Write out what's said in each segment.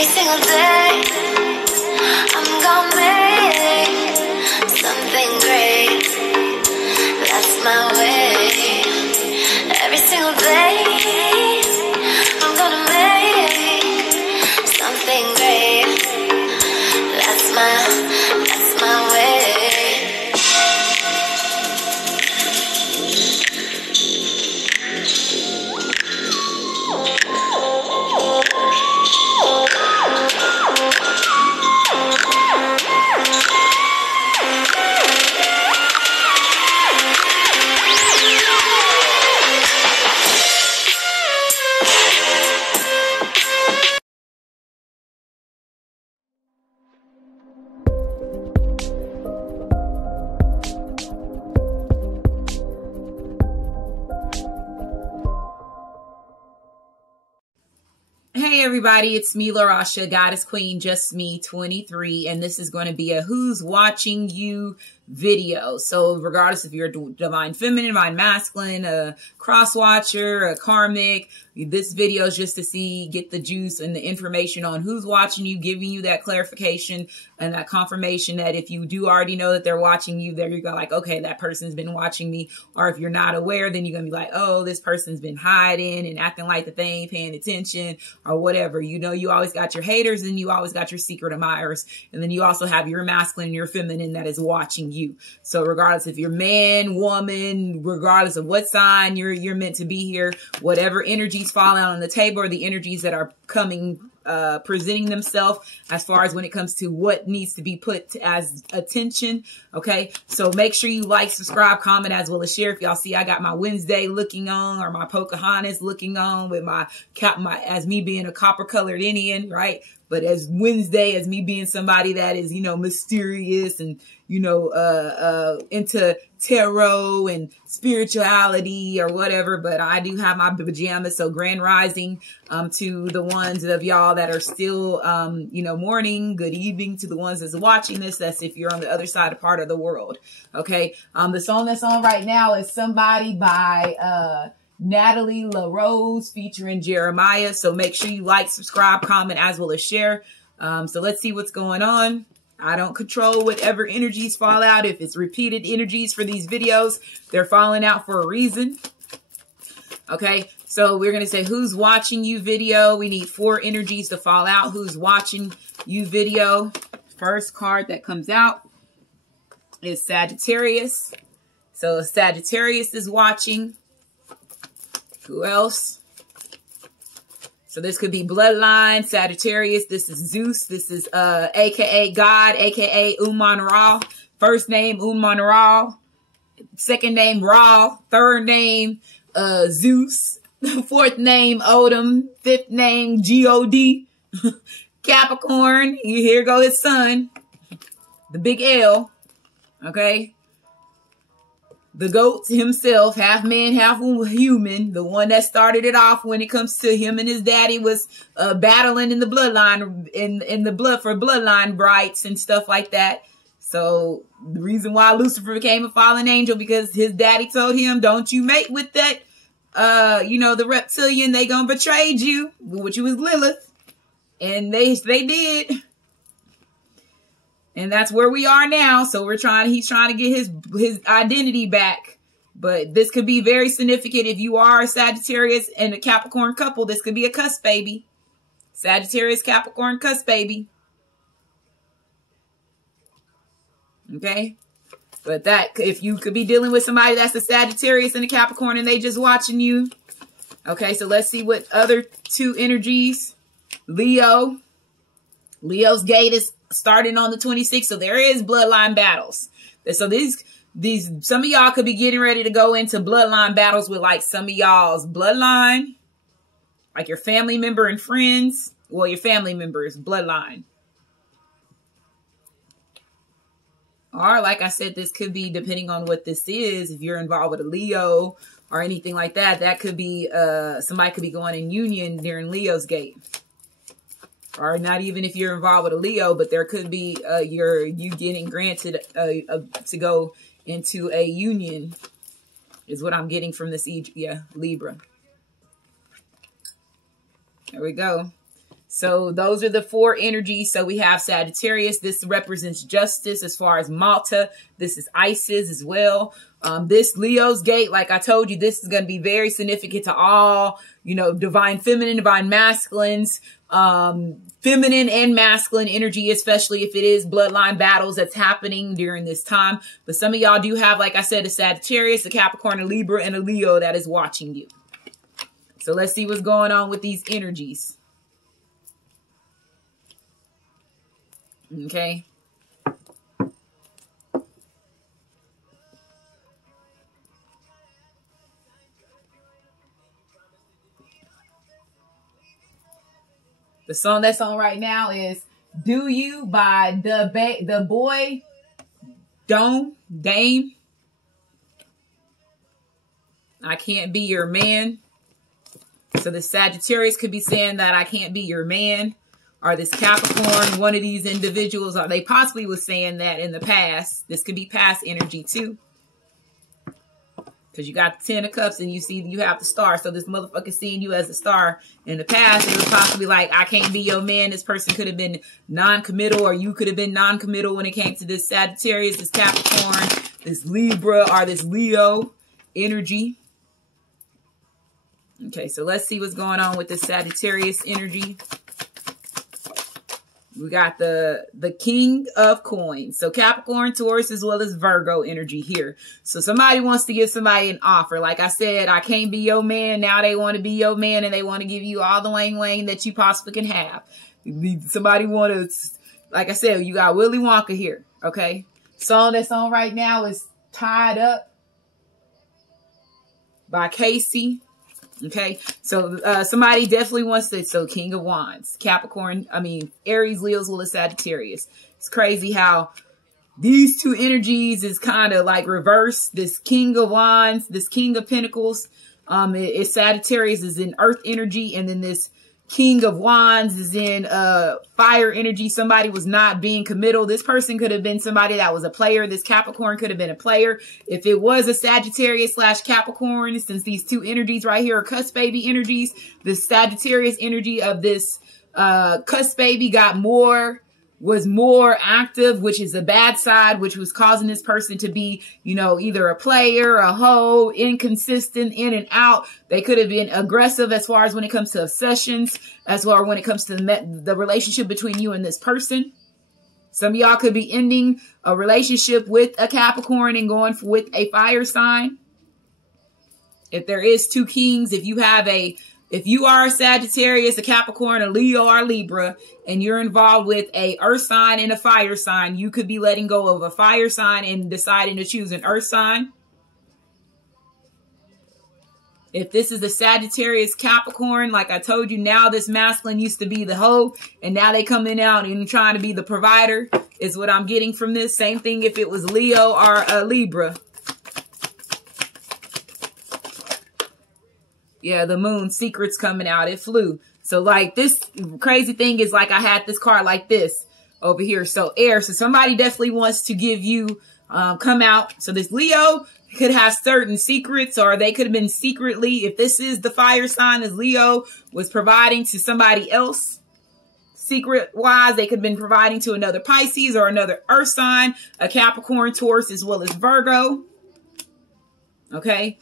Every single day, I'm gonna make something great. That's my way. Every single day, I'm gonna make something great. That's my way. Hey everybody, it's me, LaRasha, Goddess Queen, Just Me 23, and this is going to be a Who's Watching You video. So regardless if you're a divine feminine, divine masculine, a cross watcher, a karmic, this video is just to get the juice and the information on who's watching you, giving you that clarification and that confirmation that if you do already know that they're watching you, there you go, like, okay, that person's been watching me. Or if you're not aware, then you're going to be like, oh, this person's been hiding and acting like that they ain't paying attention or whatever. You know, you always got your haters and you always got your secret admirers. And then you also have your masculine and your feminine that is watching you. So regardless if you're man, woman, regardless of what sign you're meant to be here, whatever energies fall out on the table or the energies that are coming, presenting themselves as far as when it comes to what needs to be put as attention. Okay. So make sure you like, subscribe, comment, as well as share. If y'all see, I got my Wednesday looking on or my Pocahontas looking on with as me being a copper colored Indian, right? But as Wednesday, as me being somebody that is, you know, mysterious and, you know, into tarot and spirituality or whatever. But I do have my pajamas. So grand rising to the ones of y'all that are still, you know, morning, good evening to the ones that's watching this. That's if you're on the other side of part of the world. Okay. The song that's on right now is Somebody by Natalie LaRose featuring Jeremiah. So make sure you like, subscribe, comment, as well as share. So let's see what's going on. I don't control whatever energies fall out. If it's repeated energies for these videos, they're falling out for a reason. Okay, so we're going to say who's watching you video. We need 4 energies to fall out. Who's watching you video. First card that comes out is Sagittarius. So Sagittarius is watching. Who else? So this could be bloodline, Sagittarius. This is Zeus. This is aka God, aka Uman Ra. First name Uman Ra. Second name Ra. Third name Zeus. Fourth name Odin. Fifth name God. Capricorn. Here go his son. The big L. Okay. The GOAT himself, half man, half human, the one that started it off when it comes to him and his daddy was battling in the bloodline, in the blood for bloodline rights and stuff like that. So the reason why Lucifer became a fallen angel, because his daddy told him, don't you mate with that, you know, the reptilian, they gonna betray you, which was Lilith. And they did. And that's where we are now. So he's trying to get his identity back. But this could be very significant if you are a Sagittarius and a Capricorn couple. This could be a cusp baby. Sagittarius, Capricorn, cusp baby. Okay. But if you could be dealing with somebody that's a Sagittarius and a Capricorn and they just watching you. Okay. So let's see what other 2 energies. Leo. Leo's gate is starting on the 26th. So there is bloodline battles. So some of y'all could be getting ready to go into bloodline battles with like some of y'all's bloodline, like your family member and friends. Well, your family members, bloodline. Or like I said, this could be depending on what this is. If you're involved with a Leo or anything like that, that could be, somebody could be going in union during Leo's gate. Or not even if you're involved with a Leo, but there could be you getting granted to go into a union is what I'm getting from this. Yeah, Libra. There we go. So those are the 4 energies. So we have Sagittarius. This represents justice as far as Malta. This is Isis as well. This Leo's gate, like I told you, this is going to be very significant to all, you know, divine feminine, divine masculines, feminine and masculine energy, especially if it is bloodline battles that's happening during this time. But some of y'all do have, like I said, a Sagittarius, a Capricorn, a Libra, and a Leo that is watching you. So let's see what's going on with these energies. Okay. The song that's on right now is "Do You" by the boy Dame. I can't be your man. So the Sagittarius could be saying that I can't be your man. Or this Capricorn, one of these individuals, or they possibly was saying that in the past. This could be past energy too. Because you got the 10 of Cups and you see you have the star. So this motherfucker seeing you as a star. In the past, it was possibly like, I can't be your man. This person could have been non-committal, or you could have been non-committal when it came to this Sagittarius, this Capricorn, this Libra, or this Leo energy. Okay, so let's see what's going on with this Sagittarius energy. We got the King of Coins. So Capricorn, Taurus, as well as Virgo energy here. So somebody wants to give somebody an offer. Like I said, I can't be your man. Now they want to be your man and they want to give you all the wang that you possibly can have. Somebody want to, like I said, you got Willy Wonka here. Okay. Song that's on right now is Tied Up by Casey. Okay, so somebody definitely wants to, so King of Wands, Capricorn, Aries, Leo, as well as Sagittarius. It's crazy how these 2 energies is kind of like reverse. This King of Wands, this King of Pentacles, it's Sagittarius is in earth energy, and then this King of Wands is in fire energy. Somebody was not being committal. This person could have been somebody that was a player. This Capricorn could have been a player. If it was a Sagittarius / Capricorn, since these 2 energies right here are cusp baby energies, the Sagittarius energy of this cusp baby was more active, which is the bad side, which was causing this person to be, you know, either a player, a hoe, inconsistent, in and out. They could have been aggressive as far as when it comes to obsessions, as well as when it comes to the relationship between you and this person. Some of y'all could be ending a relationship with a Capricorn and going with a fire sign. If there is 2 kings, if you are a Sagittarius, a Capricorn, a Leo, or Libra, and you're involved with a earth sign and a fire sign, you could be letting go of a fire sign and deciding to choose an earth sign. If this is a Sagittarius Capricorn, like I told you, now this masculine used to be the hoe, and now they coming out and trying to be the provider, is what I'm getting from this. Same thing if it was Leo or a Libra. Yeah, the moon secrets coming out. It flew. So like this crazy thing is like I had this card like this over here. So air. So somebody definitely wants to give you come out. So this Leo could have certain secrets, or they could have been secretly, if this is the fire sign, as Leo was providing to somebody else. Secret wise, they could have been providing to another Pisces or another earth sign, a Capricorn, Taurus, as well as Virgo. Okay.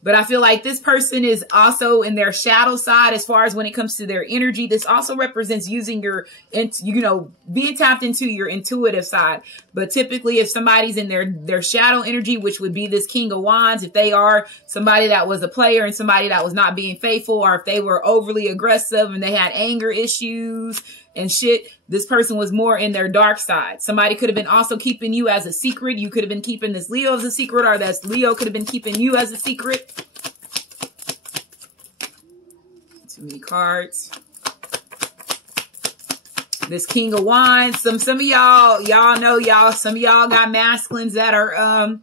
But I feel like this person is also in their shadow side as far as when it comes to their energy. This also represents using your, being tapped into your intuitive side. But typically if somebody's in their shadow energy, which would be this King of Wands, if they are somebody that was a player and somebody that was not being faithful, or if they were overly aggressive and they had anger issues and shit, this person was more in their dark side. Somebody could have been also keeping you as a secret. You could have been keeping this Leo as a secret, or this Leo could have been keeping you as a secret. Too many cards. This King of Wands. Some of y'all know some of y'all got masculines that are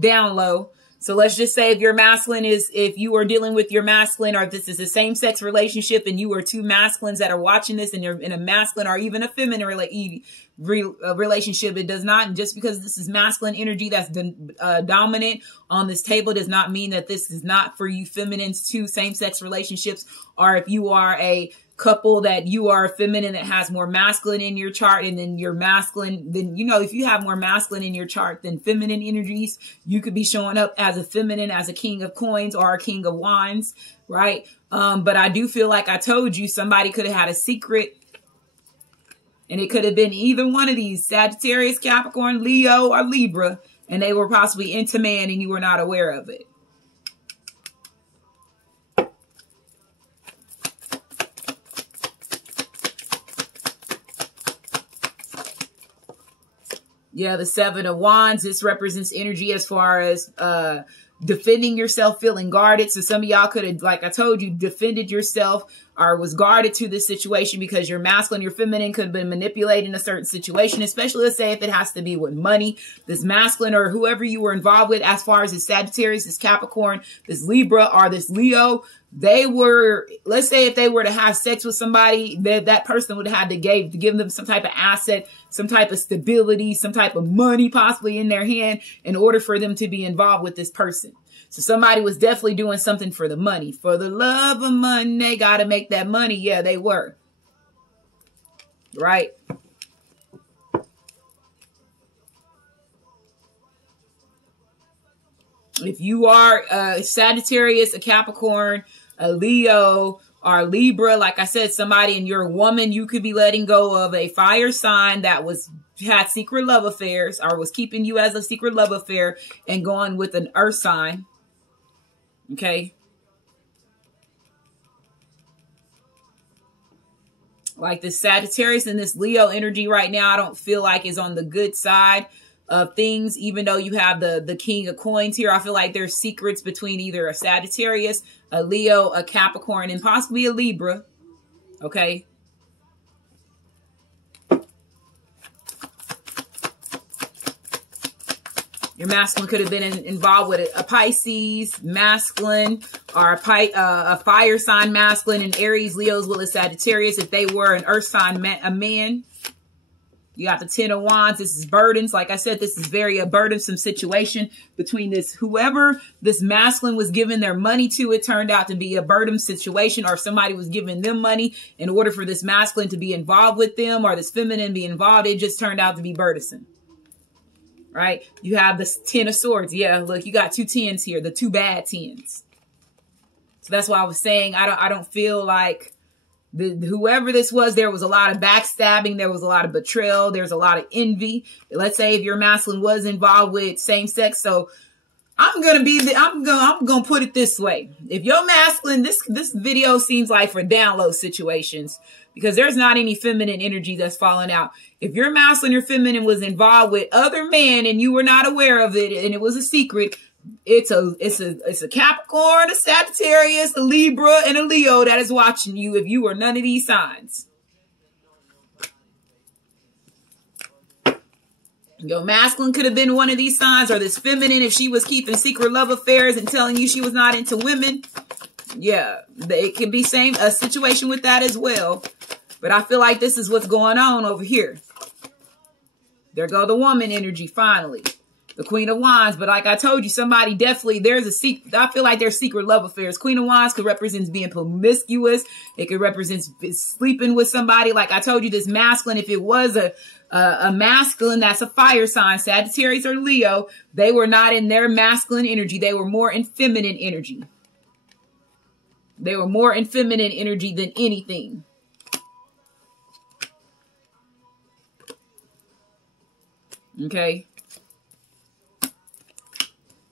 down low. So let's just say if your masculine is, if you are dealing with your masculine, or if this is a same-sex relationship and you are 2 masculines that are watching this and you're in a masculine or even a feminine relationship, it does not, just because this is masculine energy that's dominant on this table does not mean that this is not for you feminines, 2 same-sex relationships, or if you are a couple that you are feminine that has more masculine in your chart, and then your masculine, then, you know, if you have more masculine in your chart than feminine energies, you could be showing up as a feminine, as a king of coins or a king of wands, right? But I do feel like I told you somebody could have had a secret, and it could have been either one of these, Sagittarius, Capricorn, Leo, or Libra, and they were possibly into man and you were not aware of it. Yeah, the Seven of Wands, this represents energy as far as defending yourself, feeling guarded. So some of y'all could have, like I told you, defended yourself or was guarded to this situation because your masculine, your feminine could have been manipulating a certain situation, especially, let's say, if it has to be with money. This masculine or whoever you were involved with, as far as this Sagittarius, this Capricorn, this Libra, or this Leo, they were, let's say if they were to have sex with somebody, that person would have had to give them some type of asset, some type of stability, some type of money possibly in their hand in order for them to be involved with this person. So somebody was definitely doing something for the money. For the love of money, they got to make that money. Yeah, they were. Right? If you are a Sagittarius, a Capricorn, a Leo, or Libra, like I said, somebody in your woman, you could be letting go of a fire sign that had secret love affairs or was keeping you as a secret love affair and going with an earth sign. Okay. Like this Sagittarius and this Leo energy right now, I don't feel like is on the good side of things, even though you have the King of Coins here. I feel like there's secrets between either a Sagittarius, a Leo, a Capricorn, and possibly a Libra. Okay. Your masculine could have been involved with a Pisces masculine or a fire sign masculine, and Aries, Leos, with a Sagittarius if they were an earth sign a man. You got the Ten of Wands. This is burdens. Like I said, this is very a burdensome situation between this, whoever this masculine was giving their money to, it turned out to be a burdensome situation, or somebody was giving them money in order for this masculine to be involved with them, or this feminine be involved. It just turned out to be burdensome. Right? You have this Ten of Swords. Yeah, look, you got two tens here, the two bad tens. So that's why I was saying I don't feel like whoever this was, there was a lot of backstabbing, there was a lot of betrayal, there's a lot of envy. Let's say if your masculine was involved with same sex. So I'm gonna put it this way. If your masculine, this video seems like for download situations, because there's not any feminine energy that's falling out. If your masculine or feminine was involved with other men and you were not aware of it and it was a secret, it's a Capricorn, a Sagittarius, a Libra, and a Leo that is watching you if you are none of these signs. Your masculine could have been one of these signs, or this feminine, if she was keeping secret love affairs and telling you she was not into women. Yeah, it could be a situation with that as well. But I feel like this is what's going on over here. There go the woman energy finally. The Queen of Wands. But like I told you, somebody definitely, there's a secret. I feel like there's secret love affairs. Queen of Wands could represent being promiscuous. It could represent sleeping with somebody. Like I told you, this masculine, if it was a masculine, that's a fire sign, Sagittarius or Leo, they were not in their masculine energy. They were more in feminine energy. They were more in feminine energy than anything. Okay.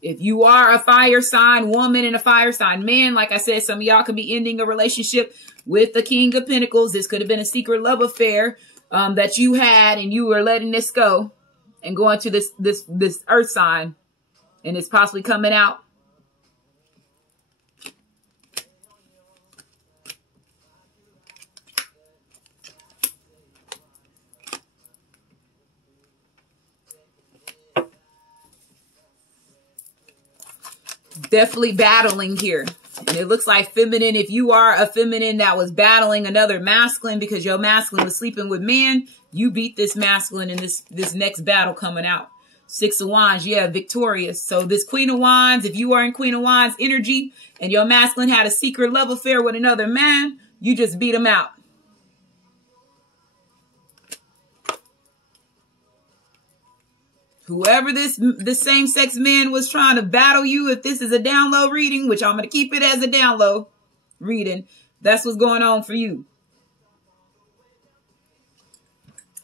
If you are a fire sign woman and a fire sign man, like I said, some of y'all could be ending a relationship with the King of Pentacles. This could have been a secret love affair that you had, and you were letting this go and going to this earth sign, and it's possibly coming out. Definitely battling here. And it looks like feminine, if you are a feminine that was battling another masculine because your masculine was sleeping with men, you beat this masculine in this next battle coming out. Six of Wands, yeah, victorious. So this Queen of Wands, if you are in Queen of Wands energy and your masculine had a secret love affair with another man, You just beat them out. Whoever this same-sex man was trying to battle you, if this is a download reading, which I'm going to keep it as a download reading, that's what's going on for you.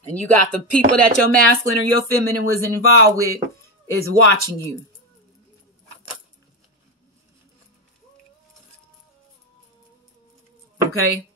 And you got the people that your masculine or your feminine was involved with is watching you. Okay?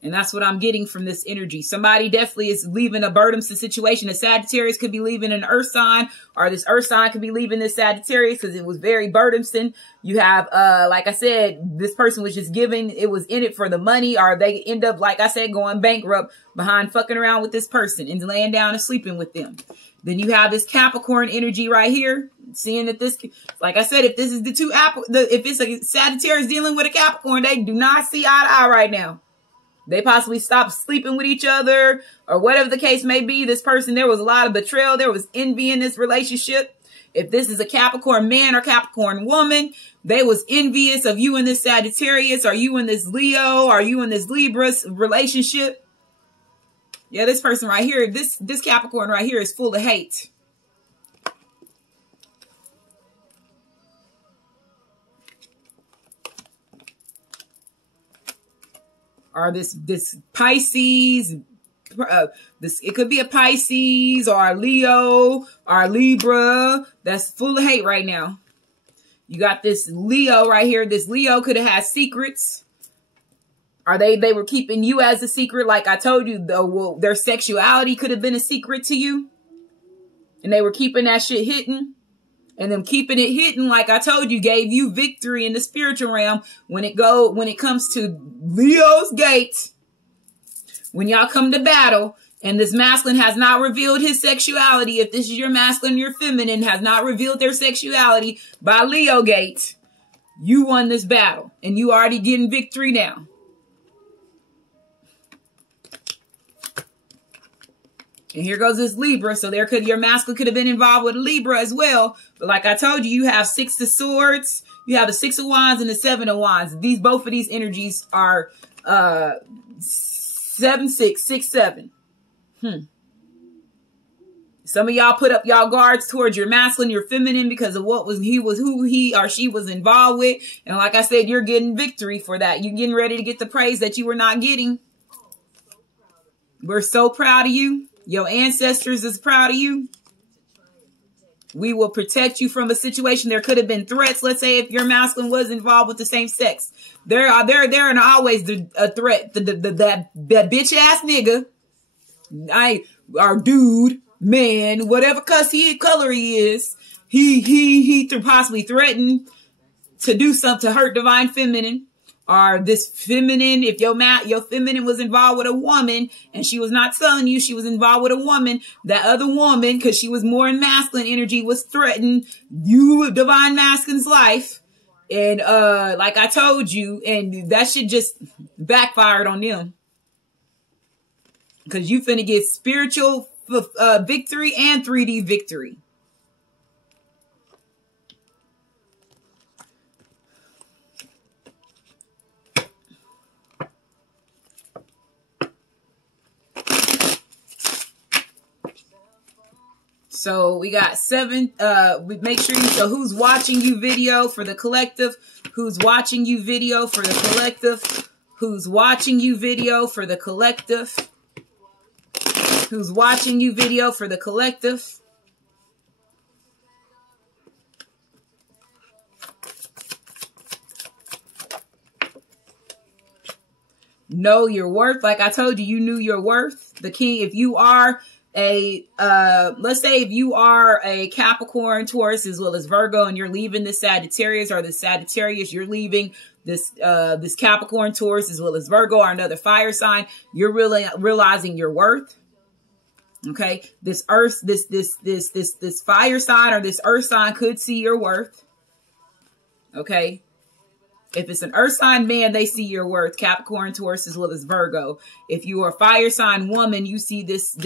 And that's what I'm getting from this energy. Somebody definitely is leaving a burdensome situation. A Sagittarius could be leaving an earth sign, or this earth sign could be leaving this Sagittarius because it was very burdensome. You have, like I said, this person was just giving, it was in it for the money, or they end up, like I said, going bankrupt behind fucking around with this person and laying down and sleeping with them. Then you have this Capricorn energy right here, seeing that this, like I said, if this is if it's a Sagittarius dealing with a Capricorn, they do not see eye to eye right now. They possibly stopped sleeping with each other or whatever the case may be. This person, there was a lot of betrayal. There was envy in this relationship. If this is a Capricorn man or Capricorn woman, they was envious of you and this Sagittarius, or you and this Leo, or you and this Libra relationship. Yeah, this person right here, this Capricorn right here is full of hate. Or this Pisces, it could be a Pisces or a Leo or a Libra that's full of hate right now. You got this Leo right here. This Leo could have had secrets. Or they were keeping you as a secret. Like I told you, though, their sexuality could have been a secret to you. And they were keeping that shit hidden. And them keeping it hidden, like I told you, gave you victory in the spiritual realm when it comes to Leo's gate. When y'all come to battle and this masculine has not revealed his sexuality, if this is your masculine, your feminine has not revealed their sexuality by Leo gate, you won this battle and you already getting victory now. And here goes this Libra. So your masculine could have been involved with Libra as well. But like I told you, you have 6 of swords, you have the 6 of wands and the 7 of wands. Both of these energies are 7, 6, 6, 7. Some of y'all put up y'all guards towards your masculine, your feminine, because of who he or she was involved with. And like I said, you're getting victory for that. You're getting ready to get the praise that you were not getting. We're so proud of you. Your ancestors is proud of you. We will protect you from a situation. There could have been threats. Let's say if your masculine was involved with the same sex, there and always a threat. That bitch ass nigga, our dude, man, whatever color he is, he possibly threatened to do something to hurt divine feminine. Or this feminine, if your feminine was involved with a woman and she was not telling you she was involved with a woman, that other woman, because she was more in masculine energy, was threatening you, divine masculine's life. And like I told you, and that shit just backfired on them. Because you finna get spiritual victory and 3D victory. So we got 7, make sure so who's watching you video for the collective, who's watching you video for the collective, who's watching you video for the collective, who's watching you video for the collective. Know your worth. Like I told you, you knew your worth. The king, if you are let's say if you are a Capricorn, Taurus, as well as Virgo, and you're leaving this Sagittarius, or the Sagittarius, you're leaving this Capricorn, Taurus, as well as Virgo, or another fire sign, you're really realizing your worth. Okay. This earth, this fire sign or this earth sign could see your worth. Okay. If it's an earth sign man, they see your worth. Capricorn, Taurus, as well as Virgo. If you are a fire sign woman, you see this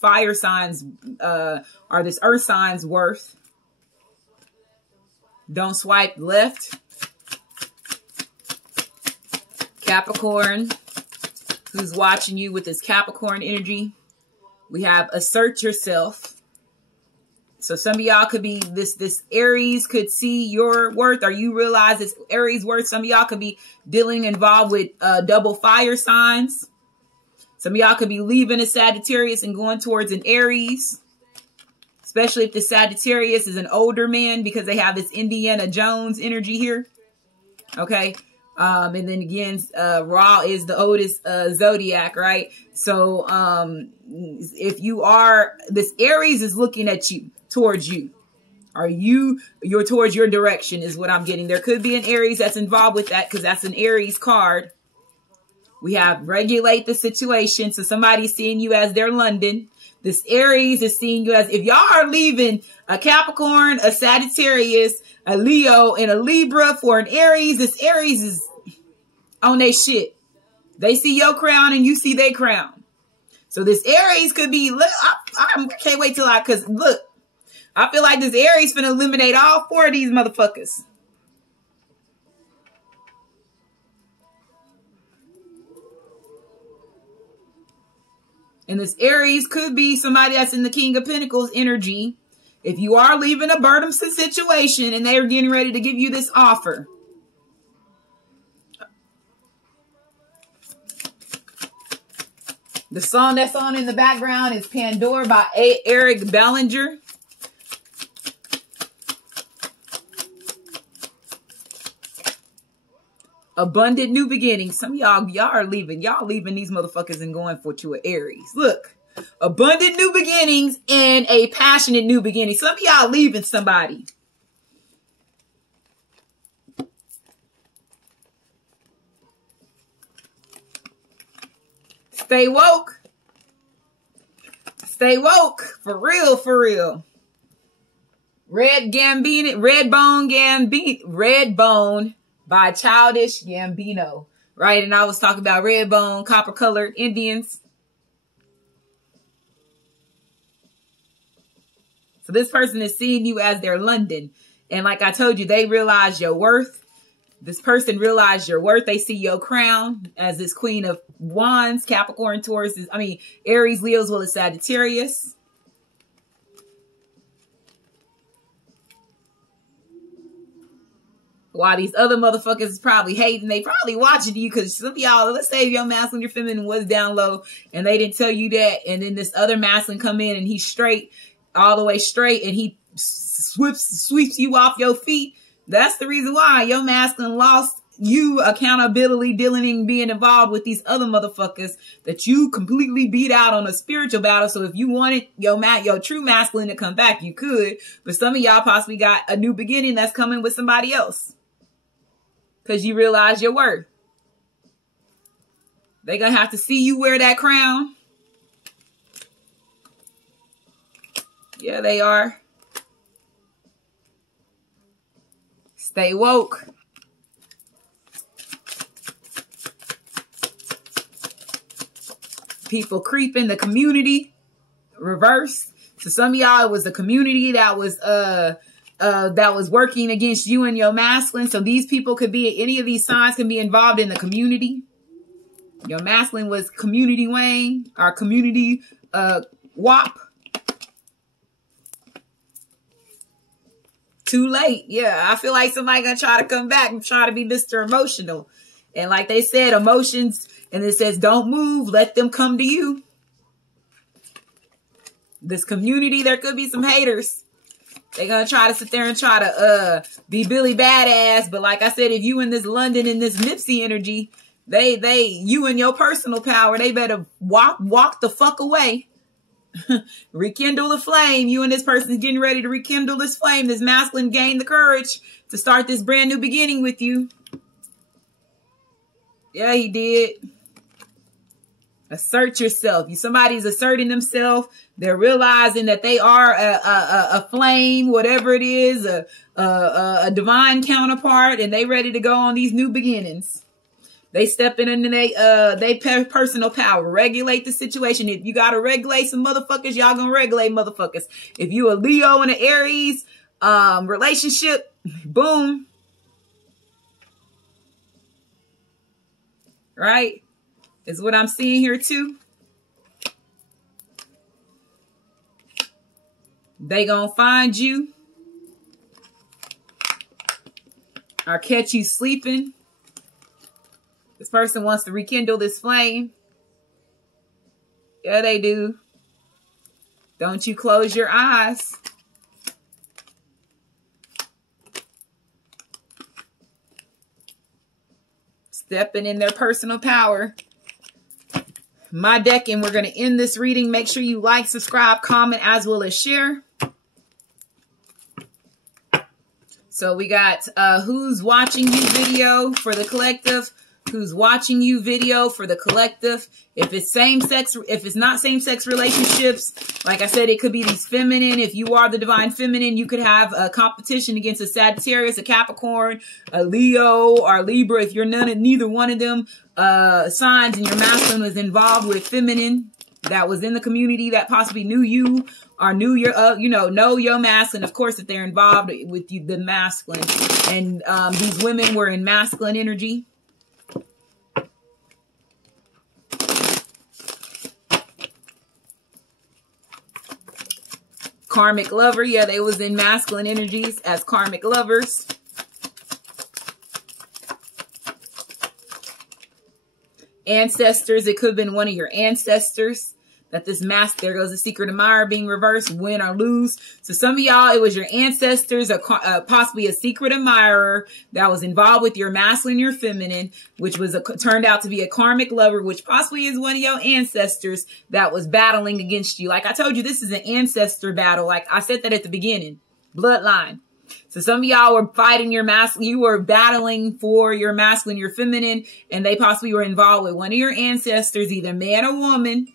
fire sign's or this earth sign's worth. Don't swipe left. Capricorn, who's watching you with this Capricorn energy. We have assert yourself. So some of y'all could be this Aries could see your worth, or you realize it's Aries worth. Some of y'all could be involved with double fire signs. Some of y'all could be leaving a Sagittarius and going towards an Aries, especially if the Sagittarius is an older man, because they have this Indiana Jones energy here. Okay. And then again, Ra is the oldest zodiac, right? So if you are, this Aries is looking at you, towards you. You're towards your direction is what I'm getting. There could be an Aries that's involved with that, because that's an Aries card. We have regulate the situation. So somebody's seeing you as their London. This Aries is seeing you as, if y'all are leaving a Capricorn, a Sagittarius, a Leo, and a Libra for an Aries, this Aries is on their shit. They see your crown and you see their crown. So this Aries could be, look, I can't wait till because look, I feel like this Aries finna eliminate all 4 of these motherfuckers. And this Aries could be somebody that's in the King of Pentacles energy. If you are leaving a burdensome situation and they are getting ready to give you this offer. The song that's on in the background is Pandora by Eric Bellinger. Abundant new beginnings. Some of y'all are leaving. Y'all leaving these motherfuckers and going to an Aries. Look. Abundant new beginnings and a passionate new beginning. Some of y'all leaving somebody. Stay woke. Stay woke. For real, for real. Red Bone by Childish Gambino. Right? And I was talking about red bone, copper colored Indians. So this person is seeing you as their London. And like I told you, they realize your worth. This person realized your worth. They see your crown as this Queen of Wands, Capricorn, Taurus, Aries, Leo, as well as Sagittarius. While these other motherfuckers is probably hating, they probably watching you, because some of y'all, let's say if your masculine, your feminine was down low and they didn't tell you that, and then this other masculine come in and he's straight, all the way straight, and he sweeps you off your feet. That's the reason why your masculine lost you accountability, dealing and being involved with these other motherfuckers that you completely beat out on a spiritual battle. So if you wanted your true masculine to come back, you could. But some of y'all possibly got a new beginning that's coming with somebody else, because you realize your worth. They're going to have to see you wear that crown. Yeah, they are. Stay woke. People creeping the community. Reverse. So some of y'all, it was the community that was working against you and your masculine. So these people could be, any of these signs can be involved in the community. Your masculine was community Wayne, or community WAP. Too late. Yeah, I feel like somebody gonna try to come back and try to be Mr. Emotional. And like they said, emotions, and it says, don't move, let them come to you. This community, there could be some haters. They're gonna try to sit there and try to be Billy Badass. But like I said, if you in this London, in this Nipsey energy, you in your personal power, they better walk the fuck away. Rekindle the flame. You and this person is getting ready to rekindle this flame. This masculine gained the courage to start this brand new beginning with you. Yeah, he did. Assert yourself. Somebody's asserting themselves. They're realizing that they are a flame, whatever it is, a divine counterpart, and they ready to go on these new beginnings. They stepping into they personal power. Regulate the situation. If you got to regulate some motherfuckers, y'all gonna regulate motherfuckers. If you a Leo and an Aries relationship, boom. Right? is what I'm seeing here too. They gonna find you or catch you sleeping. This person wants to rekindle this flame. Yeah, they do. Don't you close your eyes. Stepping in their personal power. My deck, and we're going to end this reading. Make sure you like, subscribe, comment, as well as share. So we got who's watching you video for the collective. Who's watching you video for the collective. If it's same-sex, if it's not same-sex relationships, like I said, it could be these feminine. If you are the divine feminine, you could have a competition against a Sagittarius, a Capricorn, a Leo, or Libra. If you're neither one of them signs and your masculine was involved with feminine that was in the community that possibly knew you or knew your, know your masculine. Of course, if they're involved with you, the masculine. And these women were in masculine energy. Karmic lover. Yeah, they was in masculine energies as karmic lovers. Ancestors. It could have been one of your ancestors. That this mask, there goes the secret admirer being reversed, win or lose. So some of y'all, it was your ancestors or possibly a secret admirer that was involved with your masculine, your feminine, which was turned out to be a karmic lover, which possibly is one of your ancestors that was battling against you. Like I told you, this is an ancestor battle. Like I said that at the beginning, bloodline. So some of y'all were fighting your masculine, you were battling for your masculine, your feminine, and they possibly were involved with one of your ancestors, either man or woman.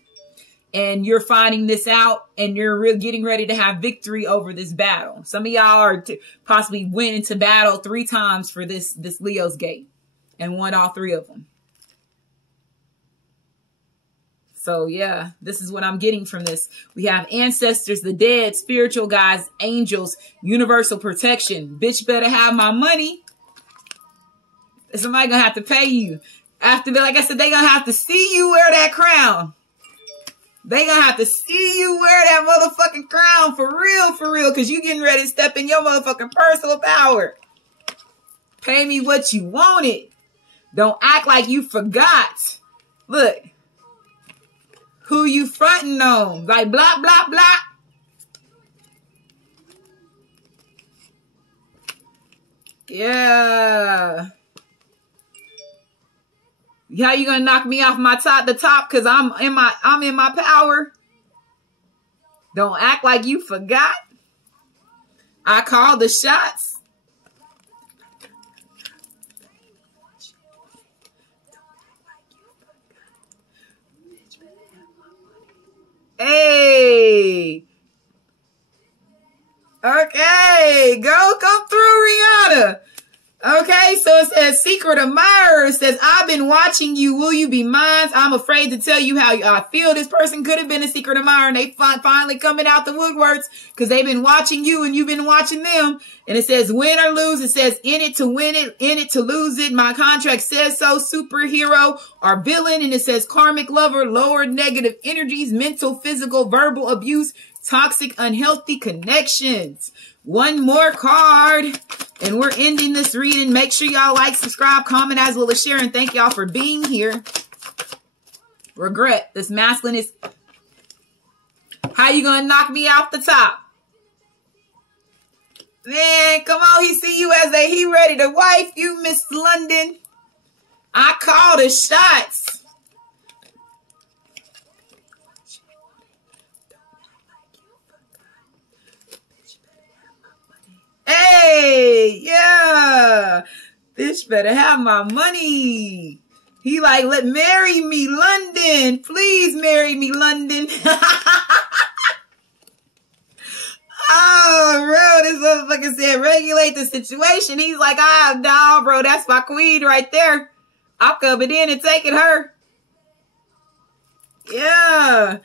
And you're finding this out and you're getting ready to have victory over this battle. Some of y'all are possibly went into battle 3 times for this Leo's gate and won all 3 of them. So yeah, this is what I'm getting from this. We have ancestors, the dead, spiritual guides, angels, universal protection. Bitch better have my money. Somebody gonna have to pay you. After, like I said, they gonna have to see you wear that crown. They gonna have to see you wear that motherfucking crown for real, because you getting ready to step in your motherfucking personal power. Pay me what you wanted. Don't act like you forgot. Look. Who you fronting on. Like blah, blah, blah. Yeah. How you gonna knock me off the top because I'm in my power? Don't act like you forgot. I call the shots. Hey. Okay. Come through, Rihanna. Okay, so it says, secret admirer. It says, I've been watching you. Will you be mine? I'm afraid to tell you how I feel. This person could have been a secret admirer, and they finally coming out the woodworks because they've been watching you and you've been watching them. And it says, win or lose. It says, in it to win it, in it to lose it. My contract says so. Superhero or villain. And it says, karmic lover, lower negative energies, mental, physical, verbal abuse, toxic, unhealthy connections. One more card. And we're ending this reading. Make sure y'all like, subscribe, comment, as well as share. And thank y'all for being here. Regret. This masculine is... How you gonna knock me off the top? Man, come on. He see you as he ready to wife you, Miss London. I call the shots. Hey, yeah. Bitch better have my money. He like, marry me, London. Please marry me, London. Oh, bro, this motherfucker said, regulate the situation. He's like, nah, bro, that's my queen right there. I'm coming in and taking her. Yeah.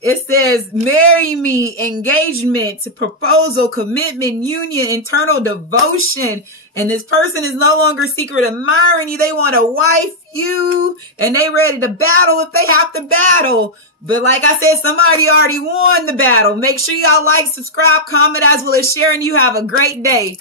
It says, marry me, engagement, proposal, commitment, union, internal devotion. And this person is no longer secret admiring you. They want to wife you and they ready to battle if they have to battle. But like I said, somebody already won the battle. Make sure y'all like, subscribe, comment as well as sharing. You have a great day.